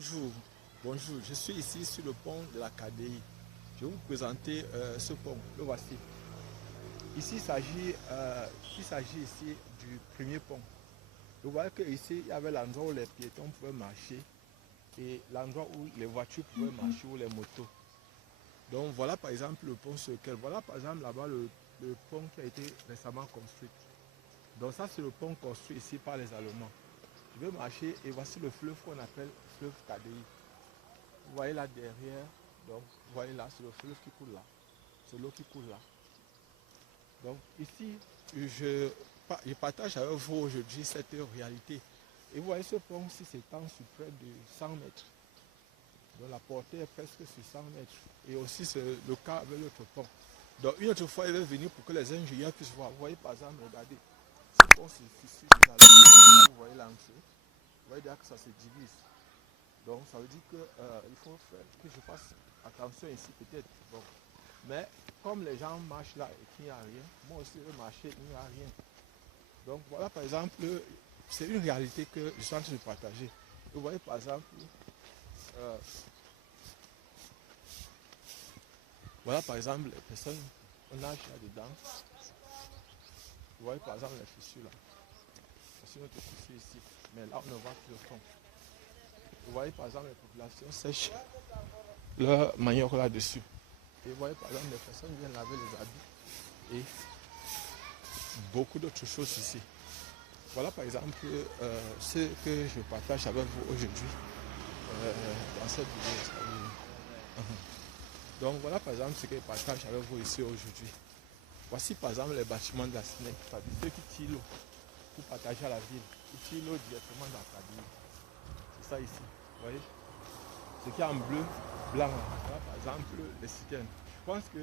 Bonjour, bonjour, je suis ici sur le pont de la KDI. Je vais vous présenter ce pont, le voici. Ici, il s'agit ici du premier pont. Vous voyez qu'ici, il y avait l'endroit où les piétons pouvaient marcher et l'endroit où les voitures pouvaient marcher ou les motos. Donc voilà par exemple le pont sur lequel, voilà par exemple là-bas le pont qui a été récemment construit. Donc ça c'est le pont construit ici par les Allemands. Je vais marcher et voici le fleuve qu'on appelle fleuve KDI. Vous voyez là derrière, donc vous voyez là, c'est le fleuve qui coule là. C'est l'eau qui coule là. Donc ici, je partage avec vous aujourd'hui cette réalité. Et vous voyez ce pont-ci s'étend sur près de 100 mètres. Donc la portée est presque sur 100 mètres. Et aussi c'est le cas avec l'autre pont. Donc une autre fois, il va venir pour que les ingénieurs puissent voir. Vous voyez par exemple, regardez, ce pont ici, vous voyez l'entrée. Vous voyez déjà que ça se divise. Donc ça veut dire qu'il faut faire que je fasse attention ici peut-être. Bon. Mais comme les gens marchent là et qu'il n'y a rien, moi aussi je vais marcher, il n'y a rien. Donc voilà par exemple, c'est une réalité que je suis en train de partager. Vous voyez par exemple, euh, voilà par exemple les personnes, on nage là-dedans. Vous voyez par exemple les fissures là. C'est notre fissure ici. Mais là on ne voit plus le fond. Vous voyez par exemple les populations sèchent leur manioc là-dessus. Et vous voyez par exemple les personnes viennent laver les habits et beaucoup d'autres choses ici. Voilà par exemple ce que je partage avec vous aujourd'hui dans cette vidéo. Donc voilà par exemple ce que je partage avec vous ici aujourd'hui. Voici par exemple les bâtiments de la SNEC, c'est-à-dire ceux qui tirent l'eau pour partager à la ville. Ils tirent l'eau directement dans la cabine. C'est ça ici. Vous voyez? Ce qui est en bleu, blanc. Voilà par exemple les citernes. Je pense que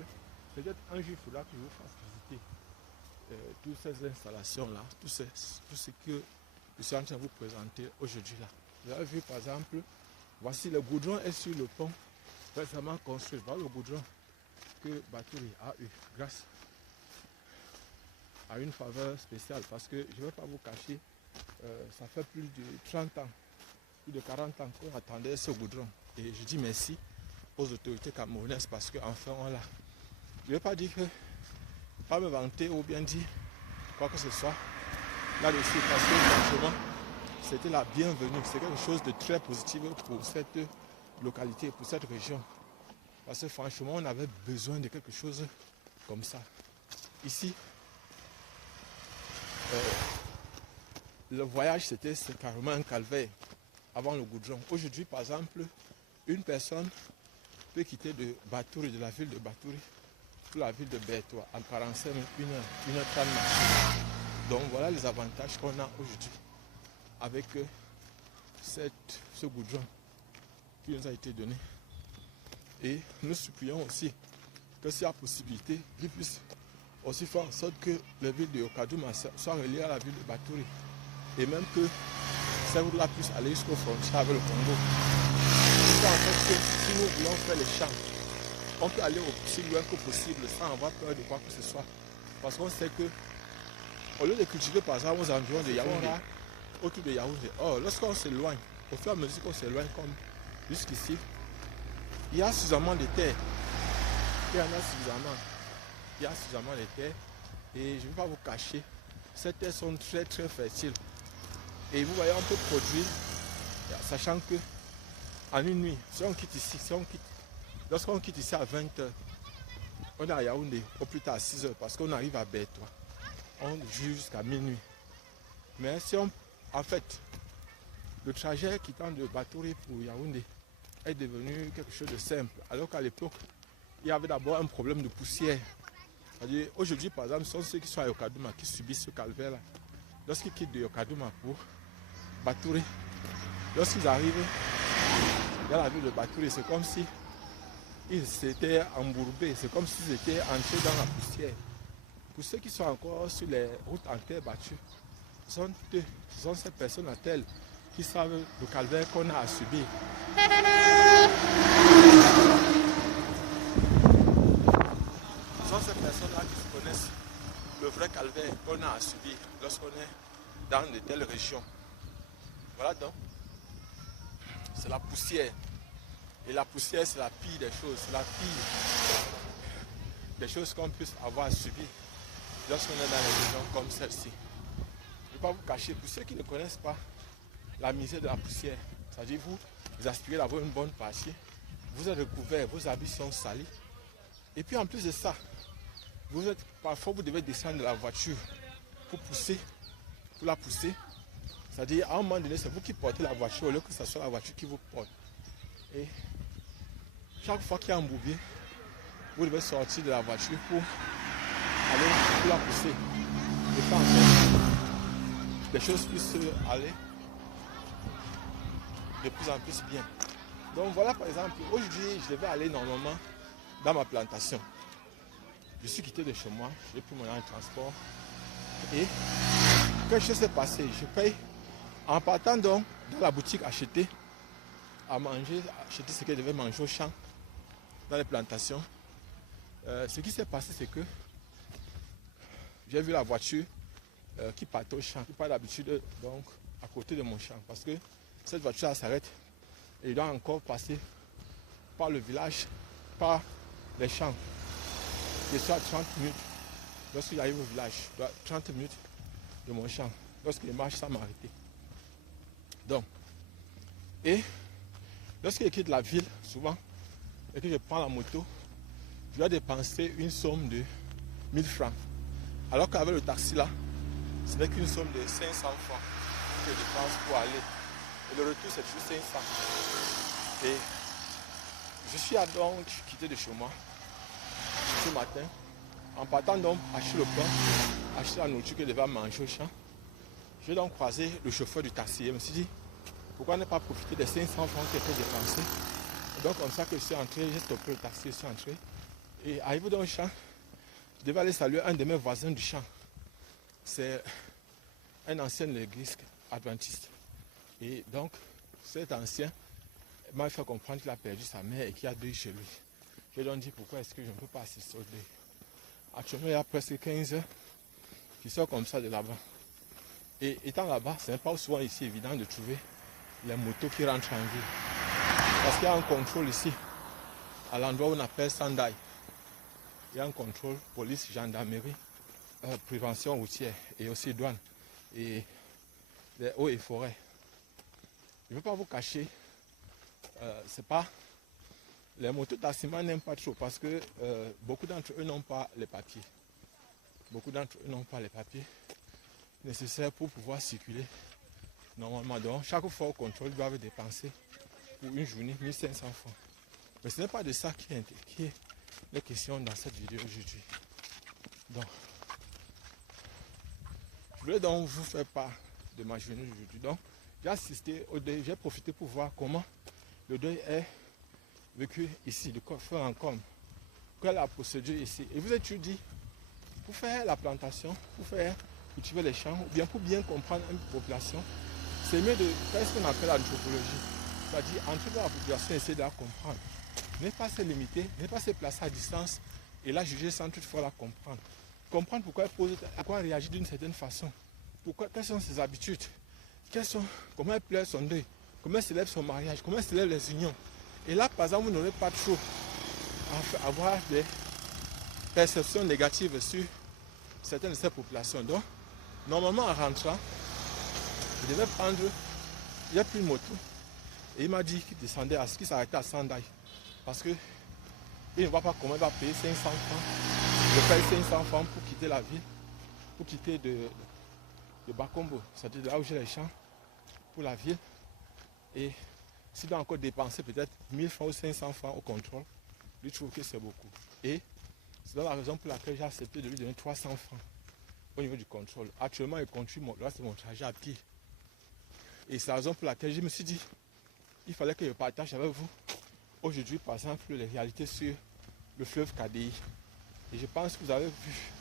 peut-être un jour il faudra que je vous fasse visiter toutes ces installations-là, tout ce que je suis en train de vous présenter aujourd'hui là. Vous avez vu par exemple, voici le goudron est sur le pont récemment construit. Voilà le goudron que Batouri a eu grâce à une faveur spéciale parce que je ne vais pas vous cacher, ça fait plus de 30 ans, plus de 40 ans qu'on attendait ce goudron. Et je dis merci aux autorités camerounaises parce qu'enfin on l'a. Je ne vais pas dire que, pas me vanter ou bien dire quoi que ce soit là-dessus parce que franchement, c'était la bienvenue. C'est quelque chose de très positif pour cette localité, pour cette région. Parce que franchement, on avait besoin de quelque chose comme ça. Ici, le voyage, c'est carrément un calvaire avant le goudron. Aujourd'hui, par exemple, une personne peut quitter de Batouri, de la ville de Batouri, pour la ville de Bertoua, en 45 minutes, 1h30 marche. Donc voilà les avantages qu'on a aujourd'hui avec ce goudron qui nous a été donné. Et nous supplions aussi que s'il y a possibilité, qu'il puisse aussi faire en sorte que la ville de Okadouma soit reliée à la ville de Batouri. Et même que cette route-là puisse aller jusqu'aux frontières avec le Congo. C'est en fait que si nous voulons faire les champs, on peut aller aussi loin que possible sans avoir peur de quoi que ce soit. Parce qu'on sait que, au lieu de cultiver par exemple aux environs de Yaoundé, autour de Yaoundé, lorsqu'on s'éloigne, au fur et à mesure qu'on s'éloigne comme jusqu'ici, il y a suffisamment de terre. Il y a suffisamment de terre. Et je ne vais pas vous cacher, ces terres sont très très fertiles. Et vous voyez, on peut produire, sachant que en une nuit, si on quitte ici, lorsqu'on quitte ici à 20h, on est à Yaoundé, au plus tard à 6h, parce qu'on arrive à Bertoua. On joue jusqu'à minuit. Mais si on, en fait, le trajet quittant de Batouri pour Yaoundé est devenu quelque chose de simple, alors qu'à l'époque, il y avait d'abord un problème de poussière. C'est-à-dire, aujourd'hui, par exemple, ce sont ceux qui sont à Yokadouma qui subissent ce calvaire-là. Lorsqu'ils quittent de Yokadouma pour Batouri, lorsqu'ils arrivent dans la ville de Batouri, c'est comme si ils s'étaient embourbés, c'est comme s'ils étaient entrés dans la poussière. Pour ceux qui sont encore sur les routes en terre battue, ce sont ces personnes à telles qui savent le calvaire qu'on a à subir. Ce sont ces personnes-là qui connaissent le vrai calvaire qu'on a à subir lorsqu'on est dans de telles régions. Voilà donc c'est la poussière. Et la poussière, c'est la pire des choses. C'est la pire des choses qu'on puisse avoir subi lorsqu'on est dans des régions comme celle-ci. Je ne vais pas vous cacher, pour ceux qui ne connaissent pas la misère de la poussière, c'est-à-dire vous aspirez d'avoir une bonne partie, vous êtes recouvert, vos habits sont salis. Et puis en plus de ça, parfois vous devez descendre de la voiture pour la pousser. C'est-à-dire à un moment donné, c'est vous qui portez la voiture au lieu que ce soit la voiture qui vous porte. Et chaque fois qu'il y a un bouvier, vous devez sortir de la voiture pour la pousser. Et faire en sorte que les choses puissent aller de plus en plus bien. Donc voilà par exemple, aujourd'hui je devais aller normalement dans ma plantation. Je suis quitté de chez moi, j'ai pris mon transport. Et quelque chose s'est passé. Je paye en partant donc dans la boutique acheter à manger, acheter ce que je devais manger au champ, dans les plantations. Ce qui s'est passé, c'est que j'ai vu la voiture qui partait au champ, qui part d'habitude donc à côté de mon champ. Parce que cette voiture s'arrête et il doit encore passer par le village, par les champs. Je suis à 30 minutes lorsqu'il arrive au village, 30 minutes de mon champ, lorsqu'il marche sans m'arrêter. Donc, et lorsque je quitte la ville, souvent, et que je prends la moto, je dois dépenser une somme de 1000 francs. Alors qu'avec le taxi là, ce n'est qu'une somme de 500 francs que je dépense pour aller. Et le retour, c'est toujours 500. Et je suis donc quitté de chez moi ce matin, en partant donc acheter le pain, acheter la nourriture que je devais manger au champ. J'ai donc croisé le chauffeur du taxi et je me suis dit, pourquoi ne pas profiter des 500 francs que j'ai dépensés. Donc comme ça que je suis entré, j'ai stoppé le taxi, je suis entré. Et arrivé dans le champ, je devais aller saluer un de mes voisins du champ. C'est un ancien église adventiste. Et donc, cet ancien m'a fait comprendre qu'il a perdu sa mère et qu'il a deuil chez lui. Je lui ai dit pourquoi est-ce que je ne peux pas assister au deuil. Actuellement, il y a presque 15 heures qui sort comme ça de là-bas. Et étant là-bas, ce n'est pas souvent ici évident de trouver les motos qui rentrent en ville. Parce qu'il y a un contrôle ici, à l'endroit où on appelle Sandai. Il y a un contrôle police, gendarmerie, prévention routière et aussi douane et les eaux et forêts. Je ne veux pas vous cacher, c'est pas les motos taximans n'aiment pas trop parce que beaucoup d'entre eux n'ont pas les papiers. Beaucoup d'entre eux n'ont pas les papiers nécessaires pour pouvoir circuler normalement. Donc chaque fois au contrôle, ils doivent dépenser pour une journée 1500 francs. Mais ce n'est pas de ça qui est la question dans cette vidéo aujourd'hui. Donc, je voulais donc vous faire part de ma journée aujourd'hui. Donc, j'ai assisté au deuil, j'ai profité pour voir comment le deuil est vécu ici, de faire en com. Quelle est la procédure ici? Et vous êtes dit, pour faire la plantation, pour faire cultiver les champs, ou bien pour bien comprendre une population, c'est mieux de faire ce qu'on appelle l'anthropologie. C'est-à-dire entrer dans la population et essayer de la comprendre. Ne pas se limiter, ne pas se placer à distance et la juger sans toutefois la comprendre. Comprendre pourquoi elle pose, pourquoi elle réagit d'une certaine façon, quelles sont ses habitudes, comment elle pleure son deuil, comment elle célèbre son mariage, comment elle célèbre les unions. Et là, par exemple, vous n'aurez pas trop à avoir des perceptions négatives sur certaines de ces populations. Donc, normalement, en rentrant, je devais prendre, il n'y a plus de moto. Et il m'a dit qu'il descendait, qu'il s'arrêtait à Sandai. Parce que il ne voit pas comment il va payer 500 francs. Je paye 500 francs pour quitter la ville, pour quitter de Bakombo, c'est-à-dire là où j'ai les champs, pour la ville. Et s'il doit encore dépenser peut-être 1000 francs ou 500 francs au contrôle, lui trouve que c'est beaucoup. Et c'est la raison pour laquelle j'ai accepté de lui donner 300 francs au niveau du contrôle. Actuellement, il continue mon trajet à pied. Et c'est la raison pour laquelle je me suis dit, il fallait que je partage avec vous aujourd'hui, par exemple, les réalités sur le fleuve KDI. Et je pense que vous avez vu.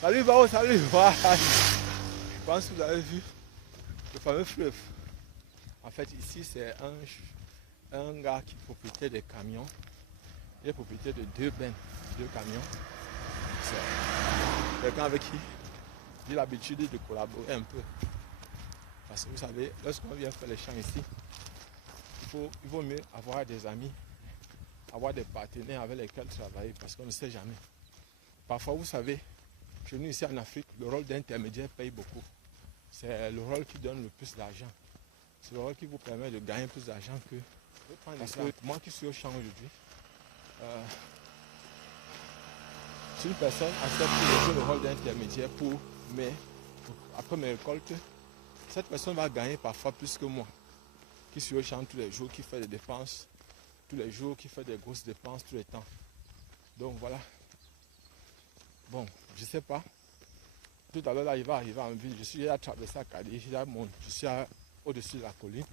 Salut Bao, salut. Je pense que vous avez vu le fameux fleuve. En fait, ici, c'est un gars qui est propriétaire des camions. Il est propriétaire de deux camions. C'est quelqu'un avec qui j'ai l'habitude de collaborer un peu. Parce que vous savez, lorsqu'on vient faire les champs ici, il il vaut mieux avoir des amis, avoir des partenaires avec lesquels travailler parce qu'on ne sait jamais. Parfois, vous savez, chez nous ici en Afrique, le rôle d'intermédiaire paye beaucoup. C'est le rôle qui donne le plus d'argent. C'est le rôle qui vous permet de gagner plus d'argent que... Parce que moi qui suis au champ aujourd'hui, si une personne accepte de jouer le rôle d'intermédiaire après mes récoltes, cette personne va gagner parfois plus que moi, qui suis au champ tous les jours, qui fait des dépenses tous les jours, qui fait des grosses dépenses tous les temps. Donc voilà. Bon, je ne sais pas. Tout à l'heure, là, il va arriver en ville. Je suis déjà traversé à Cadé, je suis au-dessus de la colline.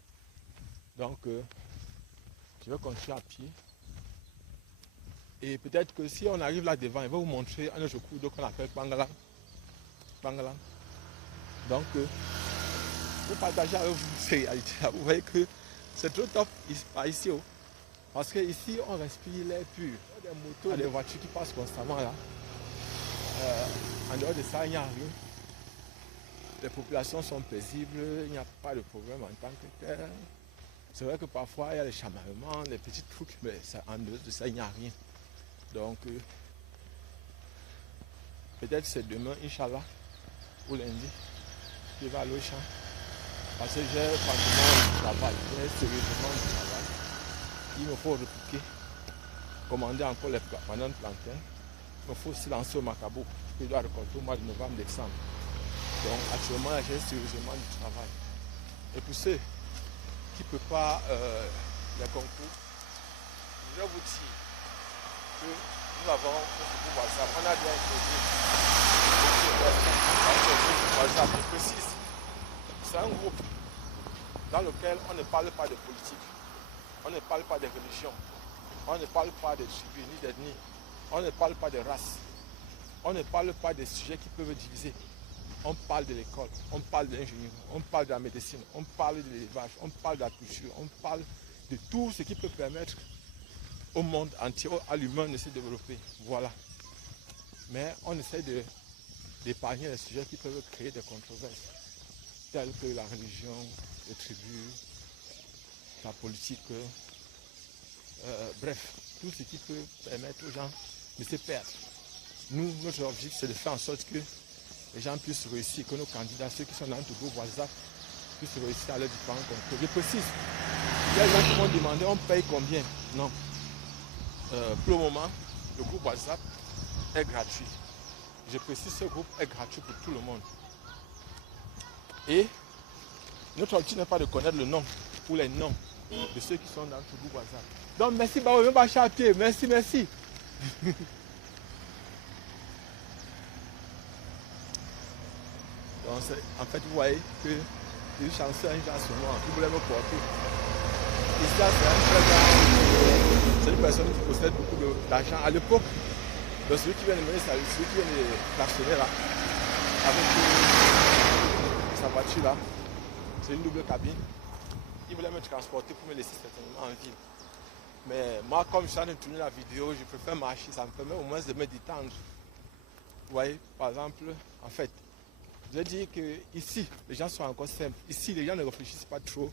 Donc, je vais continuer à pied. Et peut-être que si on arrive là devant, il va vous montrer un autre cours d'eau qu'on appelle Pangalang. Pangalang. Donc, pour partager avec vous ces réalités, vous voyez que c'est trop top par ici. Oh. Parce qu'ici, on respire l'air pur. Il y a des motos, des voitures qui passent constamment là. En dehors de ça, il n'y a rien. Les populations sont paisibles, il n'y a pas de problème en tant que tel. C'est vrai que parfois, il y a des chamaillements, des petits trucs, mais en dehors de ça, il n'y a rien. Donc, peut-être c'est demain, Inch'Allah, ou lundi, je vais aller au champ. Parce que j'ai pratiquement du travail, j'ai sérieusement du travail. Il me faut repiquer, commander encore les bananes plantains. Il me faut aussi lancer au macabo, que je dois récolter au mois de novembre, décembre. Donc actuellement, j'ai sérieusement du travail. Et pour ceux qui ne peuvent pas les concours, je vous dis que nous avons ce WhatsApp. On a bien introduit WhatsApp. Je précise, c'est un groupe dans lequel on ne parle pas de politique, on ne parle pas de religion, on ne parle pas de tribus ni d'ethnie, on ne parle pas de race, on ne parle pas des sujets qui peuvent diviser. On parle de l'école, on parle de l'ingénierie, on parle de la médecine, on parle de l'élevage, on parle de la culture, on parle de tout ce qui peut permettre au monde entier, à l'humain de se développer. Voilà. Mais on essaie d'épargner les sujets qui peuvent créer des controverses, telles que la religion, les tribus, la politique, bref, tout ce qui peut permettre aux gens de se perdre. Nous, notre objectif, c'est de faire en sorte que les gens puissent réussir, que nos candidats, ceux qui sont dans notre groupe WhatsApp, puissent réussir à leurs différents concours. Je précise, il y a des gens qui m'ont demandé, on paye combien? Non. Pour le moment, le groupe WhatsApp est gratuit. Je précise, ce groupe est gratuit pour tout le monde. Et notre objectif n'est pas de connaître le nom ou les noms de ceux qui sont dans ce groupe WhatsApp. Donc merci, Bao, même marcher à pied. Merci, merci. Donc, en fait, vous voyez que les chanceux, un genre sur moi, qui voulait me porter. Et ça, c'est une personne qui possède beaucoup d'argent. À l'époque, celui qui vient de mener celui qui vient de klaxonner là, avec sa voiture là, c'est une double cabine. Il voulait me transporter pour me laisser certainement en ville. Mais moi, comme je suis en train de tourner la vidéo, je préfère marcher, ça me permet au moins de me détendre. Vous voyez, par exemple, en fait, je veux dire qu'ici, les gens sont encore simples. Ici, les gens ne réfléchissent pas trop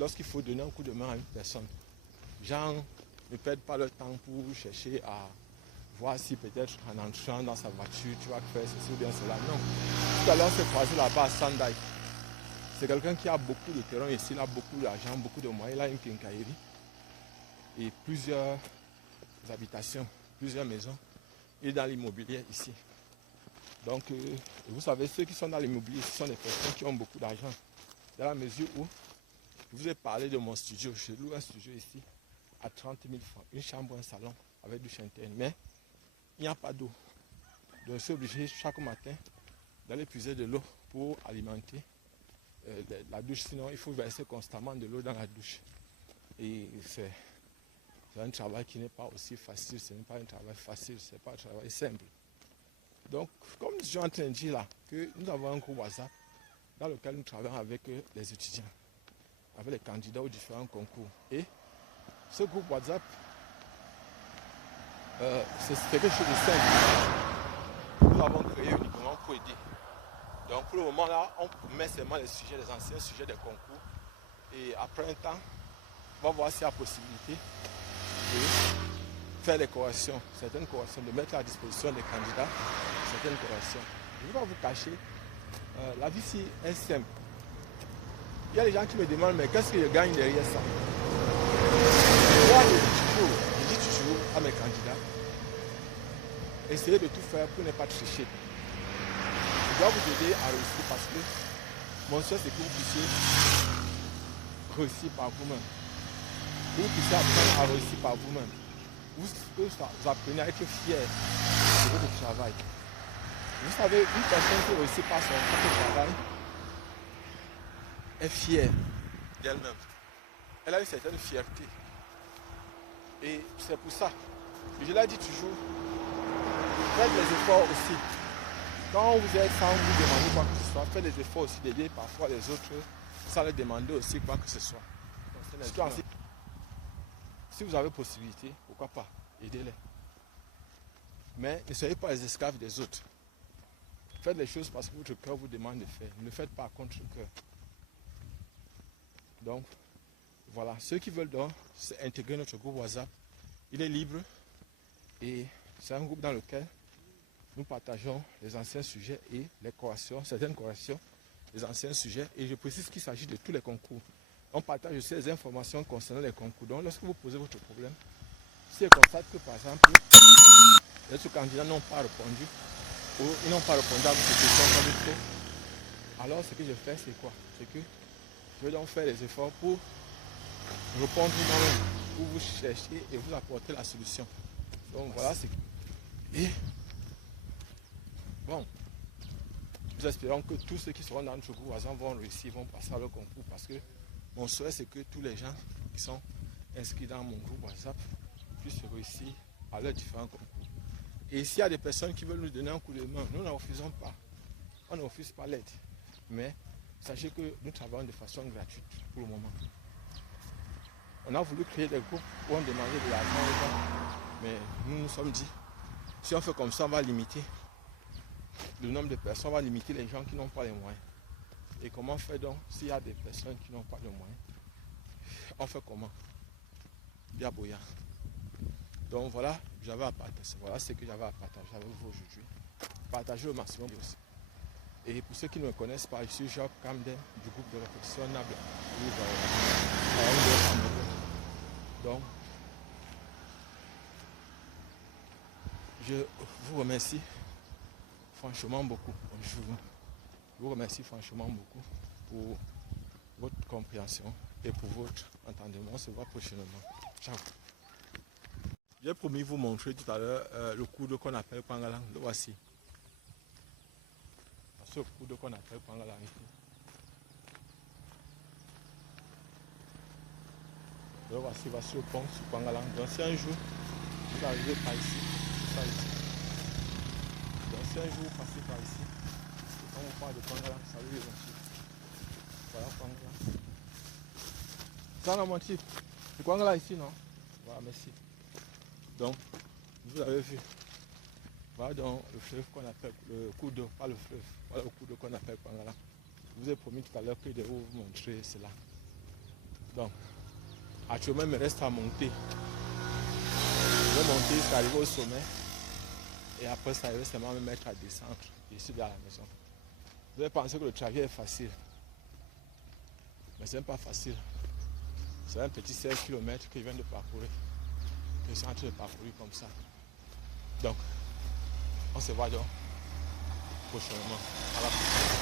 lorsqu'il faut donner un coup de main à une personne. Les gens ne perdent pas leur temps pour chercher à voir si peut-être en entrant dans sa voiture, tu vas faire ceci ou bien cela. Non. Tout à l'heure, on s'est croisé là-bas à Sandai. C'est quelqu'un qui a beaucoup de terrain ici, il a beaucoup d'argent, beaucoup de moyens, il a une quincaillerie et plusieurs habitations, plusieurs maisons. Il est dans l'immobilier ici. Donc, vous savez, ceux qui sont dans l'immobilier, ce sont des personnes qui ont beaucoup d'argent. Dans la mesure où, je vous ai parlé de mon studio. Je loue un studio ici à 30 000 francs. Une chambre, un salon avec douche interne. Mais il n'y a pas d'eau. Donc, je suis obligé chaque matin d'aller puiser de l'eau pour alimenter la douche. Sinon, il faut verser constamment de l'eau dans la douche. Et c'est un travail qui n'est pas aussi facile. Ce n'est pas un travail facile. Ce n'est pas un travail simple. Donc, comme je suis en train de dire là, que nous avons un groupe WhatsApp dans lequel nous travaillons avec les étudiants, avec les candidats aux différents concours. Et ce groupe WhatsApp, c'est quelque chose de simple. Nous l'avons créé uniquement pour aider. Donc, pour le moment là, on met seulement les sujets, les anciens sujets des concours. Et après un temps, On va voir s'il y a possibilité de faire des corrections, certaines corrections, de mettre à disposition des candidats certaines corrections. Je ne vais pas vous cacher, la vie ici est simple. Il y a des gens qui me demandent, mais qu'est-ce que je gagne derrière ça? Moi, je dis toujours à mes candidats, essayez de tout faire pour ne pas tricher. Je dois vous aider à réussir parce que mon souhait, c'est que vous puissiez réussir par vous-même. Que vous puissiez apprendre à réussir par vous-même. Vous apprenez à être fier de votre travail. Vous savez, une personne qui réussit par son propre travail est fière d'elle-même. Elle a une certaine fierté. Et c'est pour ça, je l'ai dit toujours, faites les efforts aussi. Quand vous êtes sans vous demander quoi que ce soit, faites les efforts aussi d'aider parfois les autres sans leur demander aussi quoi que ce soit. Si vous avez possibilité, pourquoi pas, aidez-les. Mais ne soyez pas les esclaves des autres. Faites les choses parce que votre cœur vous demande de faire. Ne le faites pas contre le cœur. Donc, voilà. Ceux qui veulent donc intégrer notre groupe WhatsApp, il est libre et c'est un groupe dans lequel nous partageons les anciens sujets et les corrections, certaines corrections des anciens sujets. Et je précise qu'il s'agit de tous les concours. On partage aussi les informations concernant les concours. Donc, lorsque vous posez votre problème, si on constate que, par exemple, les autres candidats n'ont pas répondu, ou ils n'ont pas répondu à votre question comme il faut, alors ce que je fais, c'est quoi? C'est que je vais donc faire les efforts pour répondre moi-même, pour vous chercher et vous apporter la solution. Donc voilà, c'est... Et bon, nous espérons que tous ceux qui seront dans notre groupe vont réussir, vont passer à leur concours, parce que mon souhait, c'est que tous les gens qui sont inscrits dans mon groupe WhatsApp puissent réussir à leurs différents concours. Et s'il y a des personnes qui veulent nous donner un coup de main, nous ne refusons pas. On ne refuse pas l'aide. Mais sachez que nous travaillons de façon gratuite pour le moment. On a voulu créer des groupes où on demandait de l'argent aux gens. Mais nous nous sommes dit, si on fait comme ça, on va limiter le nombre de personnes, on va limiter les gens qui n'ont pas les moyens. Et comment faire donc s'il y a des personnes qui n'ont pas de moyens? On fait comment? Biaboya. Donc voilà, j'avais à partager. Voilà ce que j'avais à partager avec vous aujourd'hui. Partagez au maximum aussi. Et pour ceux qui ne me connaissent pas, je suis Jacques Camden du groupe de réflexion Nabla. Donc, je vous remercie franchement beaucoup. Je vous remercie franchement beaucoup pour votre compréhension et pour votre entendement. On se voit prochainement. Ciao. J'ai promis vous montrer tout à l'heure le coude qu'on appelle Pangalang. Le voici. Ce coude qu'on appelle Pangalang ici. Le voici, voici le pont sur Pangalang. Donc si un jour vous arrivez par ici, c'est ça ici. Donc si un jour vous passez par ici, et quand on parle de Pangalang, salut les gentils. Voilà Pangalang. Ça non mon type. C'est Pangalang ici, non? Voilà, merci. Donc, vous avez vu, voilà donc le fleuve qu'on appelle, le cours d'eau, pas le fleuve, voilà le cours d'eau qu'on appelle Pangalang. Je vous ai promis tout à l'heure que je vais vous montrer cela. Donc, actuellement, il me reste à monter. Je vais monter jusqu'à arriver au sommet. Et après, ça va seulement me mettre à descendre ici vers la maison. Vous allez penser que le trajet est facile. Mais ce n'est pas facile. C'est un petit 16 km que je viens de parcourir. Je suis en train de parcourir comme ça. Donc, on se voit donc prochainement. À la prochaine.